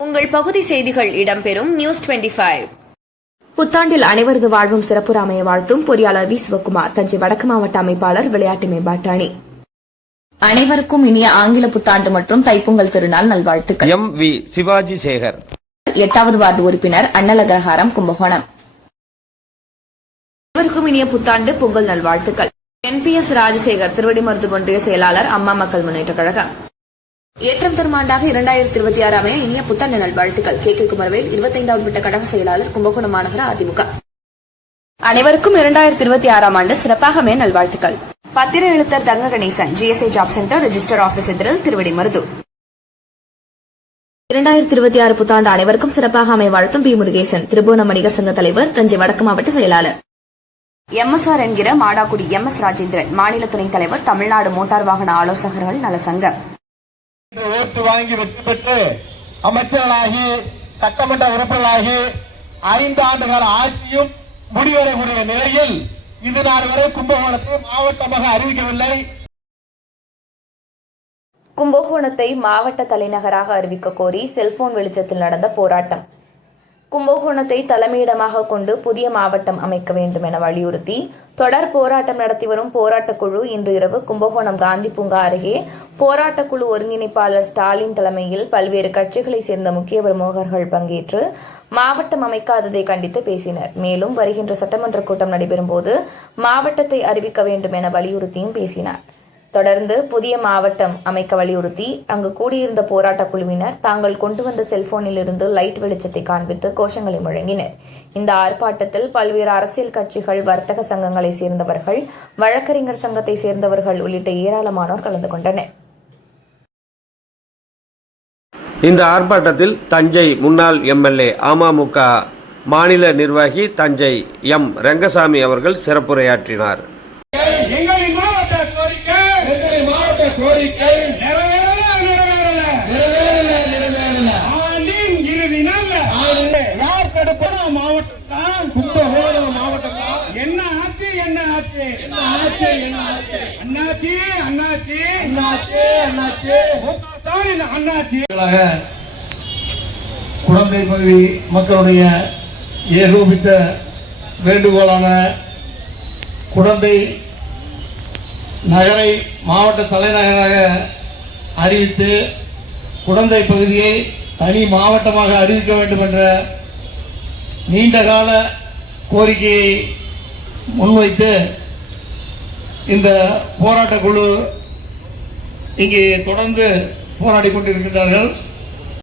உங்கள் பகுதி செய்திகள் இடம்பெறும் நியூஸ் 25. புத்தாண்டில் அனைவரது வாழ்வும் சிறப்புற அமைய வாழ்த்தும் பொறியாளர் வி சிவக்குமார், தஞ்சை வடக்கு மாவட்ட அமைப்பாளர், விளையாட்டு மேம்பாட்டு அணி. அனைவருக்கும் இனிய ஆங்கில புத்தாண்டு மற்றும் தைப்பொங்கல் திருநாள் நல்வாழ்த்துக்கள். எம் வி சிவாஜி சேகர், 8வது வார்டு உறுப்பினர், அன்னலகரஹாரம், கும்பகோணம். அனைவருக்கும் இனிய புத்தாண்டு பொங்கல் நல்வாழ்த்துக்கள். NPS ராஜசேகர், திருவடிமருது ஒன்றிய செயலாளர், அம்மா மக்கள் முன்னேற்ற கழகம். ஏற்றம் தரும் ஆண்டாக 2026 அமைய இனிய புத்தாண்டு நல்வாழ்த்துக்கள். KK குமரவேல், 25வது விட்ட கழக செயலாளர், கும்பகோணம் மாநகர அதிமுக. அனைவருக்கும் 2026 ஆண்டு சிறப்பாக அமைய நல்வாழ்த்துக்கள். பத்திர எழுத்தர் தங்க Ganesan, GSA job centre, register office எதிரில், திருவடிமருது. 2026 புத்தாண்டு அனைவருக்கும் சிறப்பாக அமைய வாழ்த்தும் பி முருகேசன், திருபுவனம் வணிகர் சங்க தலைவர், தஞ்சை வடக்கு மாவட்ட செயலாளர். MSR என்கிற மாடாக்குடி MS ராஜேந்திரன், மாநில துணைத் தலைவர், தமிழ்நாடு மோட்டார் வாகன ஆலோசகர்கள் நல சங்கம். ஓட்டு வாங்கி வெற்றி பெற்று அமைச்சர்களாகி சட்டமன்ற உறுப்பினர்களாகி 5 ஆண்டுகால ஆட்சியும் முடிவடையக்கூடிய நிலையில் இது நாள் வரை கும்பகோணத்தை மாவட்டமாக அறிவிக்கவில்லை. கும்பகோணத்தை மாவட்ட தலைநகராக அறிவிக்க கோரி செல்போன் வெளிச்சத்தில் நடந்த போராட்டம். கும்பகோணத்தை தலைமையிடமாக கொண்டு புதிய மாவட்டம் அமைக்க வேண்டும் என வலியுறுத்தி தொடர் போராட்டம் நடத்தி வரும் போராட்டக்குழு இன்று இரவு கும்பகோணம் காந்தி பூங்கா அருகே போராட்டக்குழு ஒருங்கிணைப்பாளர் ஸ்டாலின் தலைமையில் பல்வேறு கட்சிகளைச் சேர்ந்த முக்கிய பிரமுகர்கள் பங்கேற்று மாவட்டம் அமைக்காததை கண்டித்து பேசினர். மேலும் வருகின்ற சட்டமன்ற கூட்டம் நடைபெறும் போது மாவட்டத்தை அறிவிக்க வேண்டும் என வலியுறுத்தியும் பேசினார். தொடர்ந்து புதிய மாவட்டம் அமைக்க வலியுறுத்தி அங்கு கூடியிருந்த போராட்டக் குழுவினர் தாங்கள் கொண்டு வந்த செல்போனில் இருந்து லைட் வெளிச்சத்தை காண்பித்து கோஷங்களை முழங்கினர். இந்த ஆர்ப்பாட்டத்தில் பல்வேறு அரசியல் கட்சிகள், வர்த்தக சங்கங்களை சேர்ந்தவர்கள், வழக்கறிஞர் சங்கத்தை சேர்ந்தவர்கள் உள்ளிட்ட ஏராளமானோர் கலந்து கொண்டனர். இந்த ஆர்ப்பாட்டத்தில் தஞ்சை முன்னாள் MLA அமமுக மாநில நிர்வாகி தஞ்சை M ரங்கசாமி அவர்கள் சிறப்புரையாற்றினார். கோரிக்கை ஆண்டின் இறுதி நாள் யார் தடுப்போம் மாவட்டம் தான், கும்பகோணம் மாவட்டம் தான். என்ன ஆச்சு என்ன ஆச்சு என்ன ஆச்சு என்ன ஆச்சு அண்ணாச்சி அண்ணாச்சி அண்ணாச்சி அண்ணாச்சி அண்ணாச்சி. குழந்தை பகுதி மக்களுடைய ஏகோபித்த வேண்டுகோளான குழந்தை நகரை மாவட்ட தலைநகராக அறிவித்து குழந்தை பகுதியை தனி மாவட்டமாக அறிவிக்க வேண்டும் என்ற நீண்டகால கோரிக்கையை முன்வைத்து இந்த போராட்டக் குழு இங்கே தொடர்ந்து போராடி கொண்டிருக்கிறார்கள்.